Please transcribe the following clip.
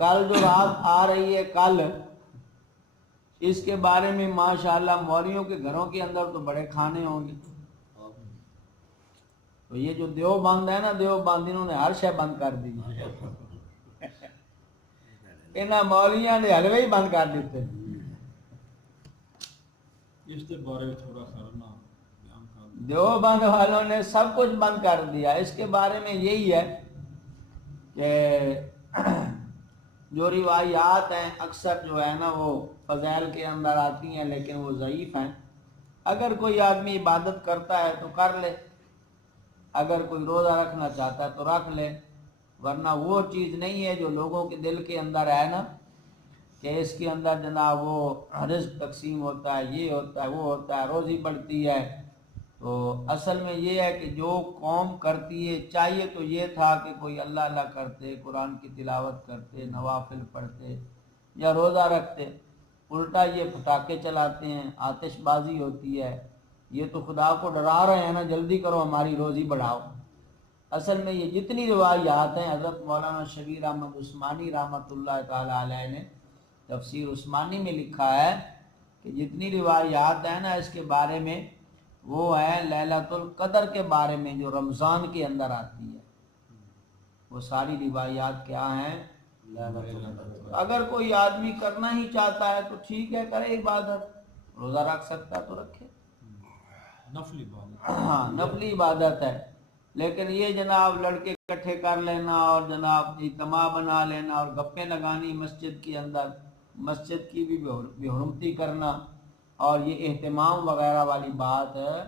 کل جو رات آ رہی ہے کل، اس کے بارے میں ماشاءاللہ مولویوں کے گھروں کے اندر تو بڑے کھانے ہوں گے. تو یہ جو دیوبند ہے نا، دیوبند انہوں نے ہر شے بند کر دی. انہاں مولویاں نے حلوے ہی بند کر دیتے. اس کے بارے میں تھوڑا کرنا بیان کر دیں. دیوبند والوں نے سب کچھ بند کر دیا. اس کے بارے میں یہی ہے کہ جو روایات ہیں اکثر جو ہے نا وہ فضائل کے اندر آتی ہیں، لیکن وہ ضعیف ہیں. اگر کوئی آدمی عبادت کرتا ہے تو کر لے، اگر کوئی روزہ رکھنا چاہتا ہے تو رکھ لے، ورنہ وہ چیز نہیں ہے جو لوگوں کے دل کے اندر ہے نا کہ اس کے اندر جناب وہ رزق تقسیم ہوتا ہے، یہ ہوتا ہے، وہ ہوتا ہے، روزی بڑھتی ہے. تو اصل میں یہ ہے کہ جو قوم کرتی ہے، چاہیے تو یہ تھا کہ کوئی اللہ اللہ کرتے، قرآن کی تلاوت کرتے، نوافل پڑھتے یا روزہ رکھتے. الٹا یہ پٹاخے چلاتے ہیں، آتش بازی ہوتی ہے. یہ تو خدا کو ڈرا رہے ہیں نا، جلدی کرو ہماری روزی بڑھاؤ. اصل میں یہ جتنی روایات ہیں، حضرت مولانا شبیر احمد عثمانی رحمۃ اللہ تعالی علیہ نے تفسیر عثمانی میں لکھا ہے کہ جتنی روایات ہیں نا اس کے بارے میں وہ ہے لیلۃ القدر کے بارے میں جو رمضان کے اندر آتی ہے. وہ ساری روایات کیا ہیں؟ لیلۃ القدر. اگر کوئی آدمی کرنا ہی چاہتا ہے تو ٹھیک ہے، کرے عبادت. روزہ رکھ سکتا تو رکھے، نفلی عبادت. ہاں نفلی عبادت ہے. لیکن یہ جناب لڑکے اکٹھے کر لینا اور جناب اجتماع بنا لینا اور گپیں لگانی مسجد کے اندر، مسجد کی بھی بے حرمتی کرنا اور یہ اہتمام وغیرہ والی بات ہے